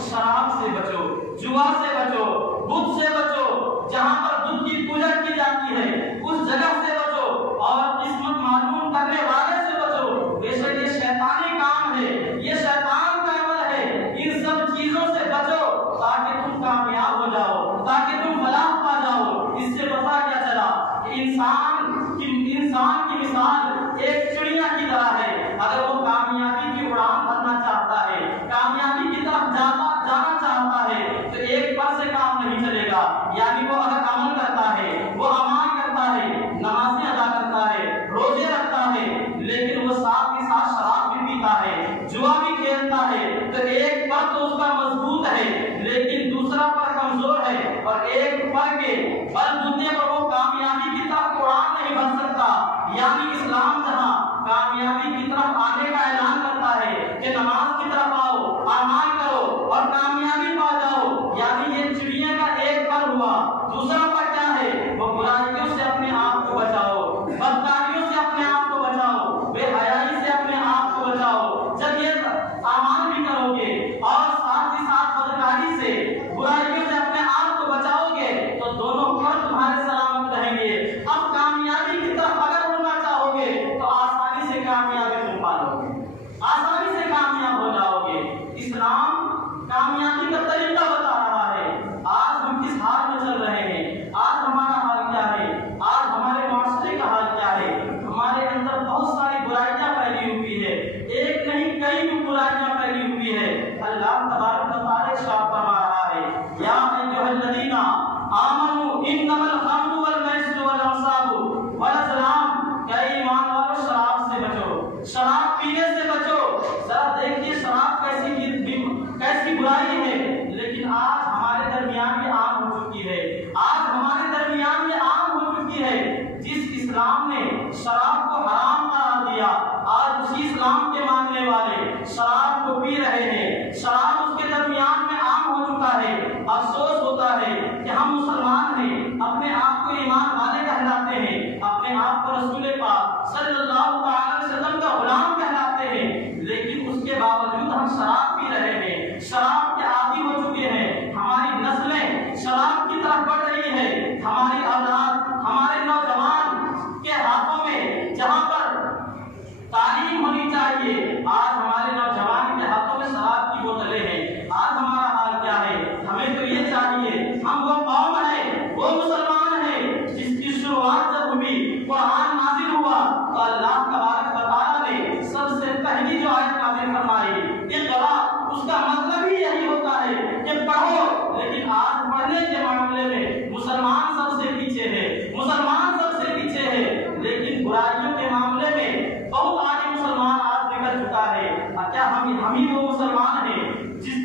شراب سے بچو، جوا سے بچو، بت سے بچو، جہاں پر بت کی پوجا کی جاتی ہے اس جگہ سے بچو، اور قسمت معلوم کرنے والے سے بچو۔ بے شک یہ شیطانی کام ہے، یہ شیطان کا عمل ہے، ان سب چیزوں سے بچو تاکہ تم کامیاب ہو جاؤ، تاکہ تم فلاح پا جاؤ۔ اس سے پتہ کیا چلا کہ انسان کی مثال ایک چڑیا کی طرح ہے۔ اگر وہ کامیابی کی اڑان بھرنا چاہتا ہے، کامیابی کی طرف جانا چاہتا ہے، تو ایک پر سے کام نہیں چلے گا۔ یعنی وہ اگر عمل کرتا ہے، وہ اعمال کرتا ہے، نمازیں ادا کرتا ہے، روزے رکھتا ہے، لیکن وہ ساتھ ہی ساتھ شراب بھی پیتا ہے، جوا بھی کھیلتا ہے، تو ایک پر تو اس کا مضبوط ہے لیکن دوسرا پر کمزور ہے، اور ایک پر کے بل بوتے پر وہ کامیابی کی طرف اڑان نہیں بھر سکتا۔ یعنی اسلام جہاں کامیابی کی طرف آنے کا اعلان کرتا ہے کہ نماز کی طرف آؤ، اعمال کرو اور کامیابی پا جاؤ، یعنی یہ چڑیا کا ایک پر ہوا۔ دوسرا پر کیا ہے؟ وہ برائیوں سے اپنے آپ کو بچاؤ، بدکاریوں سے اپنے آپ کو بچاؤ، بے حیائی سے اپنے آپ کو بچاؤ۔ جب یہ اعمال بھی کرو گے اور ساتھ ہی ساتھ بدکاری سے، برائیوں سے اپنے آپ کو بچاؤ گے تو دونوں پر تمہارے سلامت رہیں گے۔ اب کامیابی کی طرف اگر اڑنا چاہو گے تو آسانی سے کامیابی تم پالو گے، آسانی سے کامیاب ہو جاؤ گے۔ اسلام کامیابی کا طریقہ بتا رہا ہے۔ آج ہم کس حال میں چل رہے ہیں، آج ہمارا حال کیا ہے، آج ہمارے معاشرے کا حال کیا ہے؟ ہمارے اندر بہت ساری برائیاں پھیلی ہوئی ہے، ایک نہیں کئی برائیاں پھیلی ہوئی ہے۔ اللہ تبارک و تعالی ارشاد فرما رہا ہے، یا ایھا الذین آمنوا انما الخمر والمیسر والانصاب والازلام، کہ ایمان والو شراب سے بچو، شراب پینے سے بچو۔ ذرا دیکھیے شراب کیسی برائی ہے، لیکن آج ہمارے درمیان یہ عام ہو چکی ہے، آج ہمارے درمیان یہ عام ہو چکی ہے۔ جس اسلام نے شراب کو حرام قرار دیا، آج اسی اسلام کے ماننے والے شراب کو پی رہے ہیں، شراب اس کے درمیان میں عام ہو چکا ہے۔ افسوس ہوتا ہے کہ ہم مسلمان ہیں، اپنے آپ کو ایمان والے کہلاتے ہیں، اپنے آپ کو رسول پاک صلی اللہ علیہ وسلم کا غلام کہلاتے ہیں، لیکن اس کے باوجود ہم شراب پی رہے ہیں، شراب کے عادی ہو چکے ہیں۔ ہماری نسلیں شراب کی طرف بڑھ رہی ہے، ہماری اولاد، ہمارے نوجوان کے ہاتھوں میں جہاں پر تعلیم ہونی چاہیے، آج ہمارے نوجوان کے ہاتھوں میں شراب کی بوتلیں ہیں۔ آج ہمارا حال کیا ہے؟ ہمیں تو یہ چاہیے، ہم وہ قوم ہیں، وہ مسلمان ہیں جس کی شروعات جب ہوئی، قرآن نازل ہوا تو اللہ تبارک و تعالیٰ نے سب سے پہلی جو آیت نازل فرمائی اقرا، اس کا مطلب ہی یہی ہوتا ہے کہ پڑھو۔ لیکن آج پڑھنے کے معاملے میں مسلمان سب سے پیچھے ہے، مسلمان سب سے پیچھے ہے، لیکن برائیوں کے معاملے میں بہت آگے مسلمان آج نکل چکا ہے۔ کیا ہم ہی وہ مسلمان ہیں جس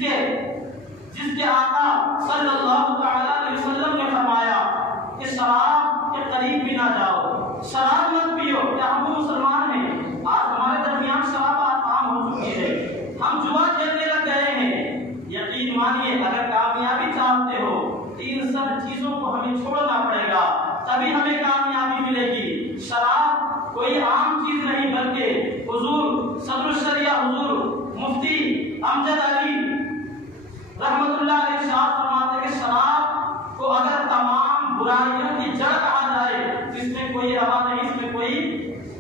کے آقا صلی اللہ علیہ وسلم نے فرمایا کہ شراب کے قریب بھی نہ جاؤ، شراب مت پیو؟ کیا ہم وہ مسلمان ہیں؟ آج ہمارے درمیان شراب عام ہو چکی ہے، ہم جوا کھیلنے لگ گئے ہیں۔ یقین مانیے اگر کامیابی چاہتے ہو تو ان سب چیزوں کو ہمیں چھوڑنا پڑے گا، تبھی ہمیں کامیابی ملے گی۔ شراب کوئی عام چیز نہیں، بلکہ حضور صدر الشریعہ حضور مفتی امجد علی رحمت اللہ علیہ ارشاد فرماتے ہیں کہ شراب کو اگر تمام برائیوں کی جڑ کہا جائے تو اس میں کوئی روا نہیں، اس میں کوئی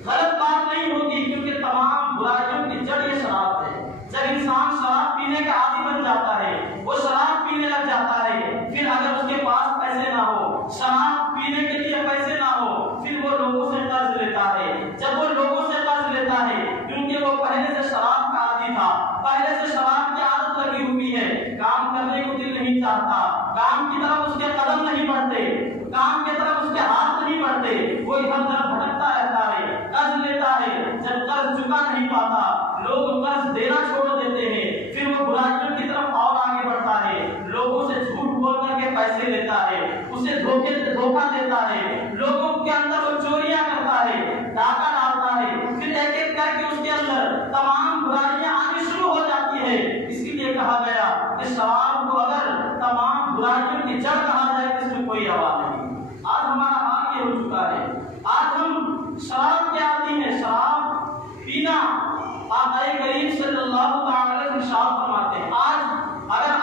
غلط بات نہیں ہوگی، کیونکہ تمام برائیوں کی جڑ یہ شراب ہے۔ جب انسان شراب پینے کا عادی بن جاتا ہے، وہ شراب پینے لگ جاتا ہے، پھر اگر اس کے پاس پیسے نہ ہو، شراب پینے کے لیے پیسے نہ ہو، پھر وہ لوگوں سے قرض لیتا ہے۔ جب وہ لوگوں سے قرض لیتا ہے، کیونکہ وہ پہلے سے شراب کا عادی تھا، پہلے سے شراب کی عادت لگی ہوئی ہے، کام کرنے کو دل نہیں چاہتا، کام کی طرف اس کے قدم نہیں بڑھتے، کام کی طرف اس کے ہاتھ نہیں بڑھتے، وہ ادھر ادھر بھٹکتا رہتا ہے، قرض لیتا ہے، جب قرض چکا نہیں پاتا، لوگ قرض دینا چھوڑ دیتے ہیں، پھر وہ برائیوں کی طرف اور آگے بڑھتا ہے، لوگوں سے جھوٹ بول کر کے پیسے لیتا ہے، اسے دھوکہ دیتا ہے، لوگوں کے اندر وہ چوریاں کرتا ہے، ڈاکہ ڈالتا ہے، پھر ایک ایک کر کے اس کے اندر تمام برائیاں آنی شروع ہو جاتی ہے۔ اسی لیے کہا گیا کہ شراب کو اگر تمام برائیوں کی جڑ کہا جائے تو اس میں کوئی روا نہیں۔ آج ہمارا حال یہ ہو چکا ہے، آج ہم شراب کے عادی ہیں، شراب پینا آقا کریم صلی اللہ تعالی علیہ وسلم ارشاد فرماتے ہیں۔ آج اگر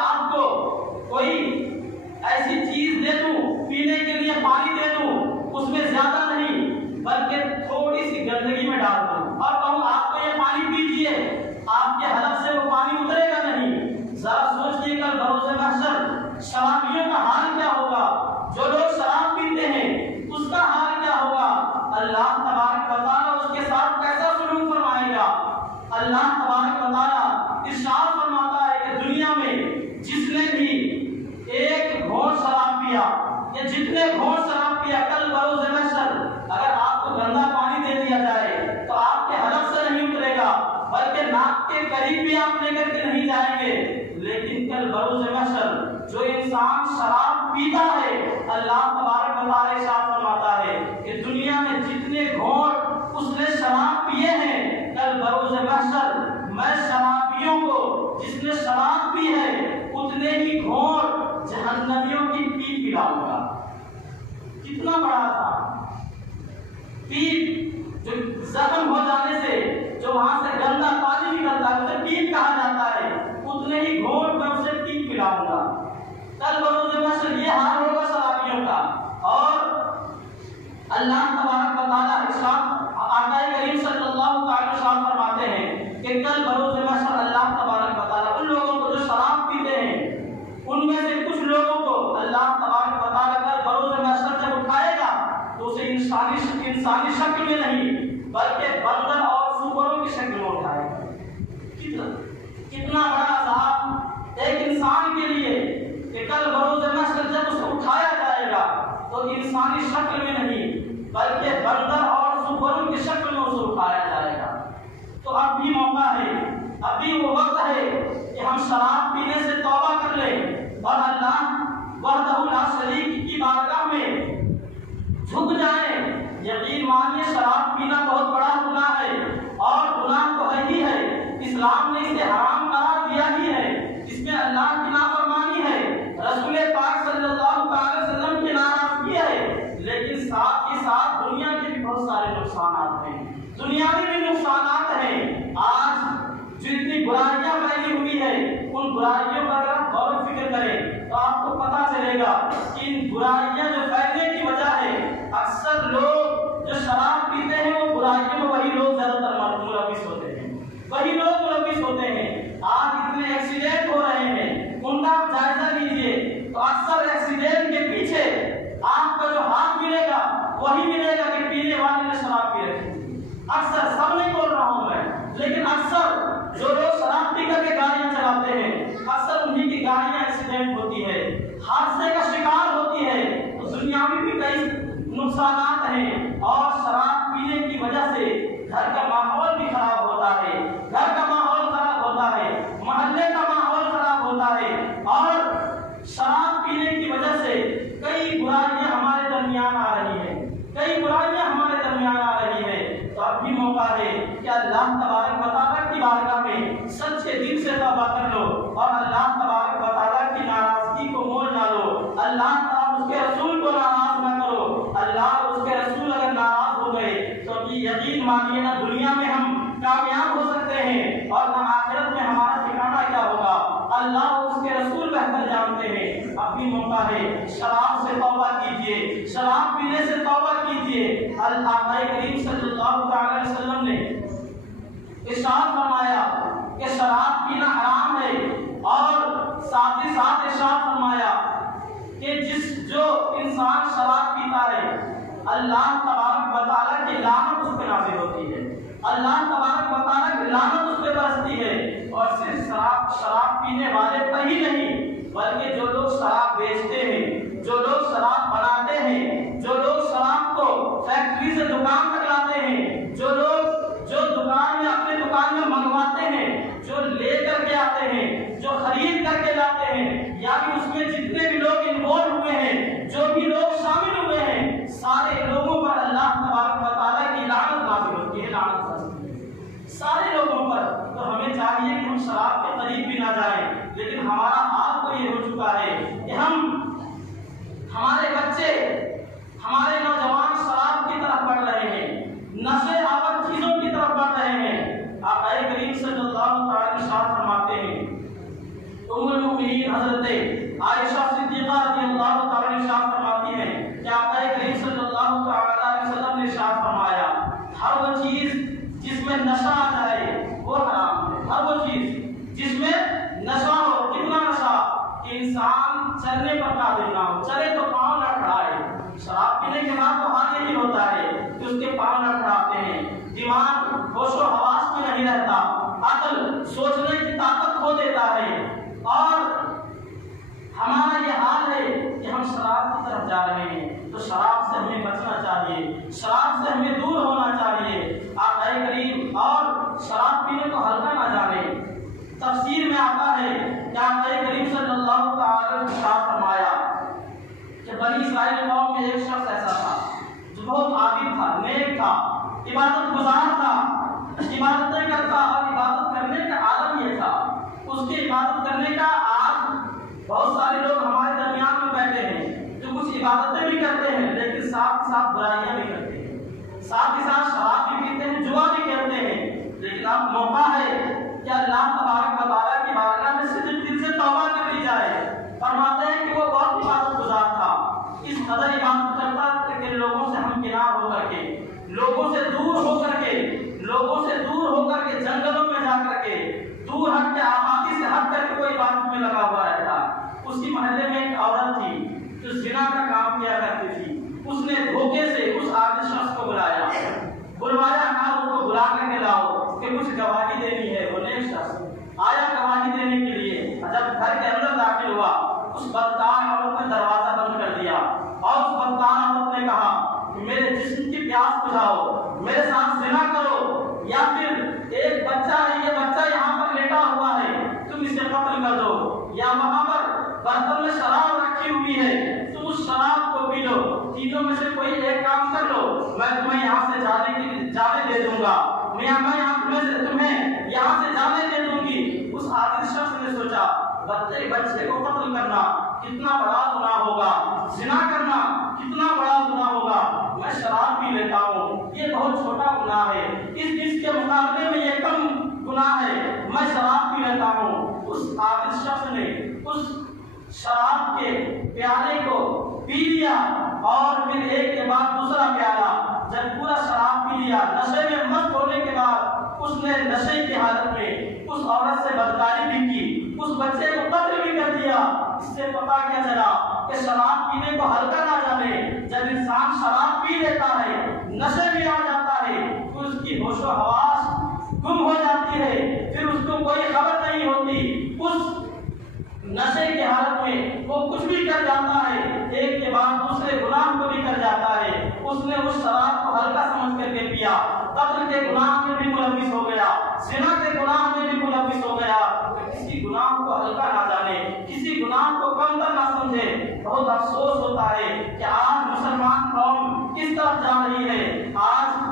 کل بروز محشر جو انسان شراب پیتا ہے، اللہ تبارک و تعالی ارشاد فرماتا ہے کہ دنیا میں جتنے گھونٹ اس نے شراب پیے ہیں، کل بروز محشر میں شرابیوں کو، جس نے شراب پی ہے، اتنے ہی گھونٹ جہنمیوں کی پیپ پلاؤں گا۔ کتنا بڑا تھا پیپ، جو زخم ہو جانے سے جو وہاں سے گندا پانی نکلتا ہے اسے پیپ کہا جاتا ہے، اتنے ہی گھونٹ میں اسے پیپ پلاؤں گا۔ کل بروز محشر یہ حال ہوگا شرابیوں کا۔ اور اللہ تبارک و تعالیٰ ارشاد، آقا کریم صلی اللہ علیہ وسلم فرماتے ہیں کہ کل بروز محشر اللہ تبارک و تعالیٰ ان لوگوں کو جو شراب پیتے ہیں، ان میں سے کچھ لوگوں کو اللہ تبارک و تعالیٰ کل بروز محشر جب اٹھائے گا تو اسے انسانی شکل میں نہیں بلکہ بندر اور سوروں کی شکل میں اٹھائے گا۔ کتنا بڑا عذاب ایک انسان کے لیے کہ کل بروز محشر جب اسے اٹھایا جائے گا تو انسانی شکل میں نہیں بلکہ بندر اور سوروں کی شکل میں اسے اٹھایا جائے گا۔ تو اب بھی موقع ہے، اب بھی وہ وقت ہے کہ ہم شراب پینے سے توبہ کر لیں اور اللہ وحدہ لا شریک کی بارگاہ میں جھک جائیں۔ یقین مانیے شراب پینا بہت بڑا گناہ ہے، اور گناہ تو ہے ہی ہے، اسلام نے اسے حرام قرار دیا ہی ہے، اس میں اللہ کی نافرمانی ہے، رسول پاک صلی اللہ علیہ وسلم کی ناراضگی ہے، لیکن ساتھ ہی ساتھ دنیا کے بھی بہت سارے نقصانات ہیں، دنیاوی بھی نقصانات ہیں۔ آج جو اتنی برائیاں پھیلی ہوئی ہے، ان برائیوں پر اگر آپ غور و فکر کریں تو آپ کو پتا چلے گا کہ ان برائیاں جو پھیلنے کی وجہ ہے، اکثر لوگ جو شراب پیتے ہیں وہ برائیوں میں وہی لوگ زیادہ تر ملوث ہوتے ہیں، وہی لوگ ملوث ہوتے ہیں۔ آج اتنے ایکسیڈنٹ ہو رہے ہیں، ان کا آپ جائزہ لیجئے تو اکثر ایکسیڈنٹ کے پیچھے آپ کا جو ہاتھ ملے گا وہی ملے گا کہ پینے والے نے شراب پی رکھی۔ اکثر، سب نہیں بول رہا ہوں میں، لیکن اکثر جو لوگ شراب پی کر کے گاڑیاں چلاتے ہیں، اکثر انہی کی گاڑیاں ایکسیڈنٹ ہوتی ہے، حادثے کا شکار ہوتی ہے۔ تو دنیاوی بھی کئی نقصانات ہیں، اور شراب پینے کی وجہ سے گھر کا ماحول بھی خراب ہوتا ہے، گھر کا ماحول خراب ہوتا ہے، محلے کا ماحول خراب ہوتا ہے، اور شراب پینے کی وجہ سے کئی برائیاں ہمارے درمیان آ رہی ہیں، کئی برائیاں ہمارے درمیان آ رہی ہیں۔ تو اب بھی موقع ہے کہ اللہ تبارک و تعالیٰ کی بارگاہ میں سچے دل سے توبہ کر لو اور اللہ تبارک و تعالیٰ کی ناراضگی کو مول نہ لو، اللہ تعالیٰ اس کے رسول کو ناراض نہ کرو۔ اللہ اور اس کے رسول اگر ناراض ہو گئے تو یقین مانیے نہ دنیا میں ہم کامیاب ہو سکتے ہیں اور نہ آخرت میں ہمارا ٹھکانہ کیا ہوگا، اللہ اور اس کے رسول بہتر جانتے ہیں۔ اب بھی موقع ہے، شراب سے توبہ کیجیے، شراب پینے سے توبہ کیجیے۔ اللہ کریم صلی اللہ علیہ وسلم نے ارشاد فرمایا کہ شراب پینا حرام ہے، اور ساتھ ہی ساتھ ارشاد فرمایا کہ جو انسان شراب پیتا ہے اللہ تبارک و تعالیٰ کی لعنت اس پہ نازل ہوتی ہے، اللہ تبارک و تعالیٰ کی لعنت اس پہ برستی ہے، اور صرف شراب پینے والے پر ہی نہیں بلکہ جو لوگ شراب بیچتے ہیں، جو لوگ شراب بناتے ہیں، جو لوگ شراب کو فیکٹری سے دکان تک لاتے ہیں، جو لوگ جو دکان میں اپنے دکان میں منگواتے ہیں، جو لے کر کے آتے ہیں، جو خرید کر کے لاتے ہیں، یا بھی اس میں جتنے بھی لوگ انوالو ہوئے ہیں، جو بھی لوگ شامل ہوئے ہیں، سارے لوگوں پر اللہ تبارک و تعالیٰ کی لعنت نازل ہوتی ہے، لعنت برستی ہے سارے لوگوں پر۔ تو ہمیں چاہیے کہ ہم شراب کے قریب بھی نہ جائیں، لیکن ہمارا حال تو یہ ہو چکا ہے کہ ہمارے بچے، ہمارے نوجوان شراب کی طرف بڑھ رہے ہیں، نشے آور چیزوں کی طرف بڑھ رہے ہیں۔ آقا کریم صلی اللہ علیہ وسلم فرماتے ہیں، ام المؤمنین حضرت عائشہ صدیقہ رضی اللہ تعالی عنہا فرماتی ہیں کہ آقا کریم صلی اللہ علیہ وسلم نے ارشاد فرمایا، ہر وہ چیز جس میں نشہ آ جائے وہ حرام ہے، ہر وہ چیز جس میں نشہ ہو۔ کتنا نشہ کہ انسان چلنے پر قادر نہ ہو، چلے تو پاؤں نہ کھڑائے۔ شراب پینے کے بعد تو حال یہی ہوتا ہے کہ اس کے پاؤں نہ کھڑاتے ہیں، دماغ ہوش و حواس میں نہیں رہتا، عقل سوچنے کی طاقت کھو دیتا ہے، اور ہمارا یہ حال ہے کہ ہم شراب کی طرف جا رہے ہیں۔ تو شراب سے ہمیں بچنا چاہیے، شراب سے ہمیں دور ہونا چاہیے۔ آقا کریم اور شراب پینے کو ہلکا نہ جانے۔ تفسیر میں آتا ہے کہ آقا کریم صلی تھا، عبادت گزار تھا، عبادتیں کرتا اور عبادت کرنے کا عالم یہ تھا. اس کی عبادت کرنے کا آج بہت سارے لوگ ہمارے درمیان میں بیٹھے ہیں جو کچھ عبادتیں بھی کرتے ہیں لیکن ساتھ ہی ساتھ برائیاں بھی کرتے ہیں، ساتھ ہی ساتھ شراب بھی پیتے ہیں، جوا بھی کھیلتے ہیں. لیکن اب موقع ہے کہ اللہ تبارک و تعالیٰ کی بارگاہ میں صرف دل سے توبہ کر لی جائے. فرماتے ہیں کہ وہ بہت عبادت گزار تھا، اس قدر عبادت کرتا کہ لوگوں سے ہمکنار ہو کر کے، لوگوں سے دور ہو کر کے، لوگوں سے دور ہو کر کے، جنگلوں میں جا کر کے، دور ہٹ کے، آبادی سے ہٹ کر کے وہ عبادت میں لگا ہوا رہتا. اس کی محلے میں ایک عورت تھی جو زنا کا کام کیا کرتی تھی. اس نے دھوکے سے اس عابد شخص کو بلایا، کہا اس کو بلا کر کے لاؤ کہ کچھ گواہی دینی ہے. وہ نیک شخص آیا گواہی دینے کے لیے. جب گھر کے اندر داخل ہوا اس بدکار عورت نے دروازہ بند کر دیا اور اس بدکار عورت نے کہا کہ میرے جسم کی پیاس بجھاؤ، میرے ساتھ زنا کرو، یا پھر ایک بچہ ہے، یہ بچہ یہاں پر لیٹا ہوا ہے، تم اسے قتل کر دو، یا وہاں پر برتن میں شراب رکھی ہوئی ہے، تم اس شراب کو پی لو. تینوں میں سے کوئی ایک کام کر لو، میں تمہیں یہاں سے جانے دے دوں گا، میں تمہیں یہاں سے جانے دے دوں گی. اس عادل شخص نے سوچا بچے کو قتل کرنا کتنا بڑا گناہ ہوگا، زنا کرنا کتنا بڑا گناہ ہوگا، میں شراب پی لیتا ہوں، یہ بہت چھوٹا گناہ ہے، اس کے مقابلے میں یہ کم گناہ ہے، میں شراب پی لیتا ہوں. اس عادل شخص نے اس شراب کے پیالے کو پی لیا اور پھر ایک کے بعد دوسرا پیالہ. جب پورا شراب پی لیا، نشے میں مست ہونے کے بعد اس نے نشے کی حالت میں اس عورت سے بدکاری بھی کی، اس بچے کو قتل بھی کر دیا. اس سے پتا کیا چلا کہ شراب پینے کو ہلکا نہ جانے. جب انسان شراب پی لیتا ہے، نشے میں آ جاتا ہے، تو اس کی ہوش و حواس گم ہو جاتی ہے، پھر اس کو کوئی خبر نہیں ہوتی. اس نشے کی حالت میں وہ کچھ بھی کر جاتا ہے، ایک کے بعد دوسرے گناہ کو بھی کر جاتا ہے. اس نے اس شراب کو ہلکا سمجھ کر کے پیا، قتل کے گناہ میں بھی ملوث ہو گیا، زنا کے گناہ میں بھی ملوث ہو گیا. کسی گناہ کو ہلکا نہ جانے، کسی گناہ کو کم تر نہ سمجھے. بہت افسوس ہوتا ہے کہ آج مسلمان قوم کس طرف جا رہی ہے. آج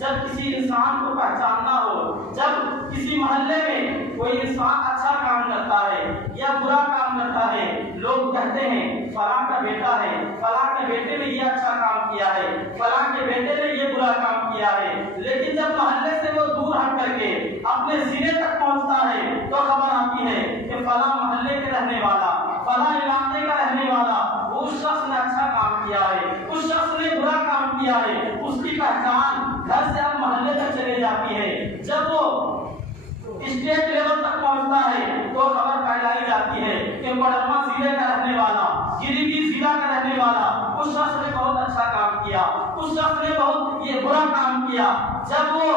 جب کسی انسان کو پہچاننا ہو، جب کسی محلے میں کوئی انسان اچھا کام کرتا ہے یا برا کام کرتا ہے، لوگ کہتے ہیں فلاں کا بیٹا ہے، فلاں کے بیٹے نے یہ اچھا کام کیا ہے، فلاں کے بیٹے نے یہ برا کام کیا ہے. لیکن جب محلے سے وہ دور ہٹ کر کے اپنے سینے تک پہنچتا ہے تو خبر آتی ہے کہ فلاں محلے کے رہنے والا، فلاں علاقے کا رہنے والا، اس شخص نے اچھا کام کیا ہے، اس شخص نے برا کام کیا ہے. اس کی پہچان گھر سے اب محلے تک چلی جاتی ہے. جب وہ اسٹیٹ لیول تک پہنچتا ہے تو خبر پھیلائی جاتی ہے کہ بڑرما ضلع کا رہنے والا، گریڈی ضلع کا رہنے والا، اس شخص نے بہت اچھا کام کیا، اس شخص نے بہت یہ برا کام کیا. جب وہ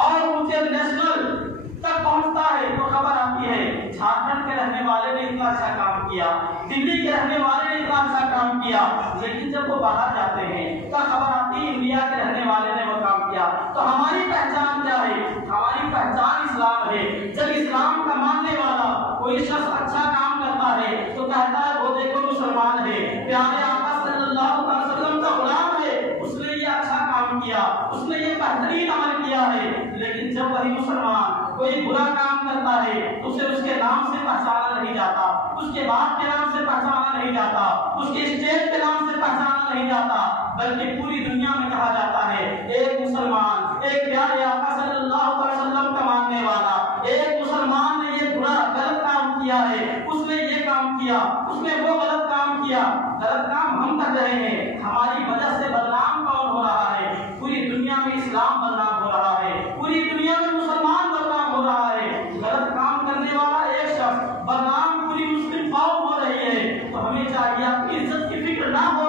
اور اونچے نیشنل تک پہنچتا ہے تو خبر آتی ہے جھارکھنڈ کے رہنے والے نے اتنا اچھا کام کیا، دلی کے رہنے والے نے اتنا اچھا کام کیا. لیکن جب وہ باہر جاتے ہیں تو خبر آتی ہے انڈیا کے رہنے والے نے وہ کام کیا. تو ہماری پہچان کیا ہے؟ ہماری پہچان اسلام ہے. جب اسلام کا ماننے والا کوئی شخص اچھا کام کرتا ہے تو کہتا ہے وہ دیکھو مسلمان ہے، پیارے آقا صلی اللہ علیہ وسلم کا غلام ہے، اس نے یہ اچھا کام کیا، اس نے یہ بہترین عمل کیا ہے. لیکن جب وہی مسلمان کوئی برا کام کرتا ہے تو اسے اس کے نام سے پہچانا نہیں جاتا، اس کے باپ کے نام سے پہچانا نہیں جاتا، اس کے اسٹیٹ کے نام سے پہچانا نہیں جاتا، بلکہ پوری دنیا میں کہا جاتا ہے ایک مسلمان، ایک پیارے آقا صلی اللہ علیہ وسلم کا ماننے والا، ایک مسلمان نے یہ برا غلط کام کیا ہے، اس نے یہ کام کیا، اس نے وہ غلط کام کیا. غلط کام ہم کر رہے ہیں، ہماری وجہ سے بدنام کون ہو رہا ہے؟ پوری دنیا میں اسلام بدنام ہو رہا ہے، پوری دنیا میں مسلمان بدنام ہو رہا ہے. غلط کام کرنے والا ایک شخص بدنام پوری مسلم قوم ہو رہی ہے. تو ہمیں چاہیے اپنی عزت کی فکر نہ ہو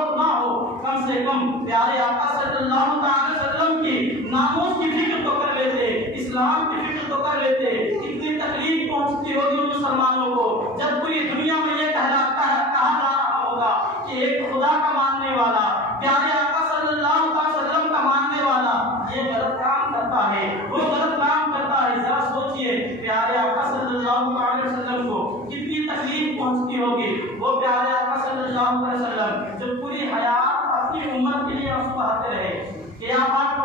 کم سے کم پیارے آقا صلی اللہ علیہ وسلم کی ناموس کی فکر تو کر لیتے، اسلام کی فکر تو کر لیتے. کتنی تکلیف پہنچتی ہوگی مسلمانوں کو جب پوری دنیا میں یہ کہا جا رہا ہوگا کہ ایک خدا کا ماننے والا، پیارے آقا صلی اللہ علیہ وسلم کا ماننے والا یہ غلط کام کرتا ہے، وہ غلط کام کرتا ہے. ذرا سوچئے پیارے آقا صلی اللہ علیہ وسلم کو کتنی تکلیف پہنچتی ہوگی. وہ پیارے آقا صلی اللہ علیہ وسلم جو پوری حیات اپنی امت کے لیے بہاتے رہے کہ یا پاک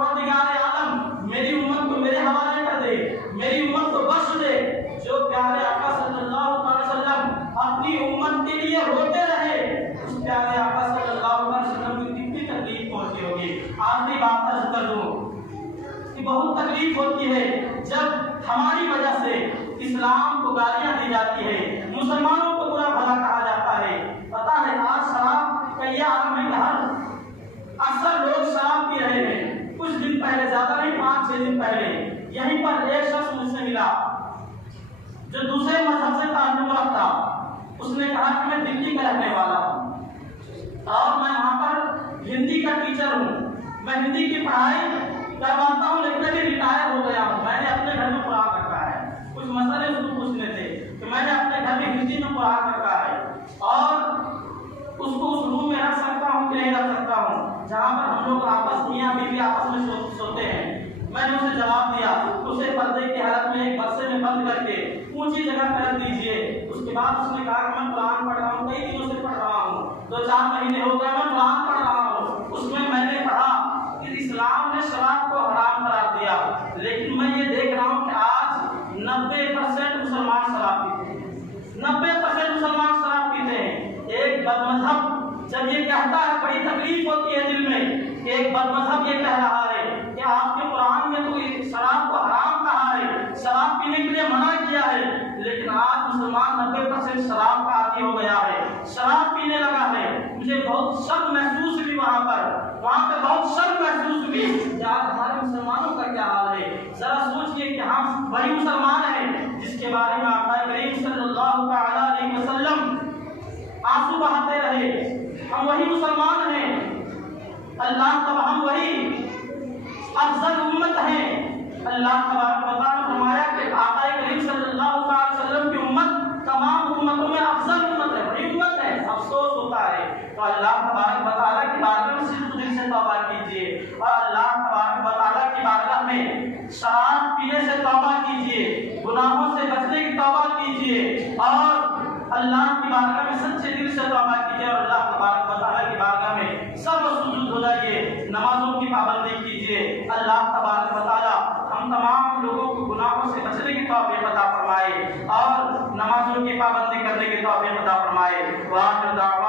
اپنی امت کے لیے روتے رہے، اس پیارے آقا صلی اللہ علیہ وسلم کو کتنی تکلیف پہنچی ہوگی۔ آخری بات عرض کر دوں کہ بہت تکلیف ہوتی ہے جب ہماری وجہ سے اسلام کو گالیاں دی جاتی ہے، مسلمانوں کو برا بھلا کہا جاتا ہے۔ پتہ ہے آج شراب کا یہ عالم ہے کہ اکثر لوگ شراب پی رہے ہیں۔ کچھ دن پہلے، زیادہ نہیں 5-6 دن پہلے، یہیں پر ایک شخص مجھ سے ملا جو دوسرے مذہب سے تعلق رکھتا۔ اس نے کہا کہ میں دلی کا رہنے والا ہوں اور میں وہاں پر ہندی کا ٹیچر ہوں، میں ہندی کی پڑھائی کرواتا ہوں، لیکن ابھی ریٹائر ہو گیا ہوں، میں نے اپنے گھر میں قرآن رکھا ہے۔ کچھ مسئلے اس کو پوچھنے تھے کہ میں نے اپنے گھر میں ہندی میں قرآن رکھا ہے اور اس کو اس روم میں رکھ سکتا ہوں کہ نہیں رکھ سکتا ہوں جہاں پر ہم لوگ آپس میاں بیوی آپس میں سوتے ہیں۔ میں نے اسے جواب دیا اسے پردے کی حالت میں ایک بکسے میں بند کر کے اونچی جگہ پہ رکھ دیجیے۔ اس کے بعد اس نے کہا کہ میں قرآن پڑھ رہا ہوں، کئی دنوں سے پڑھ رہا ہوں، 2-4 مہینے ہو گئے میں قرآن پڑھ رہا ہوں۔ اس میں نے پڑھا کہ اسلام نے شراب کو حرام قرار دیا، لیکن میں یہ دیکھ رہا ہوں کہ آج 90% مسلمان شراب پیتے ہیں، 90% مسلمان شراب پیتے ہیں۔ ایک بد مذہب جب یہ کہتا ہے بڑی تکلیف ہوتی ہے دل میں کہ ایک بد مذہب یہ کہہ رہا ہے کہ آپ کے قرآن میں تو شراب کو حرام کہا ہے، شراب پینے کے لیے منع کیا ہے، لیکن آج مسلمان 90% شراب کا عادی ہو گیا ہے، شراب پینے لگا ہے۔ مجھے بہت شرم محسوس ہوئی وہاں پہ بہت شرم محسوس ہوئی کہ آج ہمارے مسلمانوں کا کیا حال ہے۔ ذرا سوچئے کہ ہم وہی مسلمان ہیں جس کے بارے میں آقا کریم صلی اللہ علیہ وسلم آنسو بہاتے رہے۔ ہم وہی مسلمان ہیں، ہم وہی افضل امت ہیں۔ اللہ تبارک و تعالیٰ نے فرمایا کہ آقا کریم صلی اللہ علیہ وسلم کی امت تمام امتوں میں افضل امت ہے، بڑی امت ہے۔ افسوس ہوتا ہے تو اللہ تبارک و تعالیٰ کی بارگاہ میں صرف دل سے توبہ کیجیے اور اللہ تبارک و تعالیٰ کی بارگاہ میں شراب پینے سے توبہ کیجیے، گناہوں سے بچنے کی توبہ کیجیے اور اللہ کی بارگاہ میں سچے دل سے توبہ کیجیے اور اللہ تبارک و تعالیٰ کی بارگاہ میں سب سجود ہو جائیے، نمازوں کی پابندی کیجیے۔ اللہ تبارک و تعالیٰ ہم تمام لوگوں کو گناہوں سے بچنے کی توفیق عطا فرمائے اور نمازوں کی پابندی کرنے کی توفیق عطا فرمائے۔ وآخر دعوانا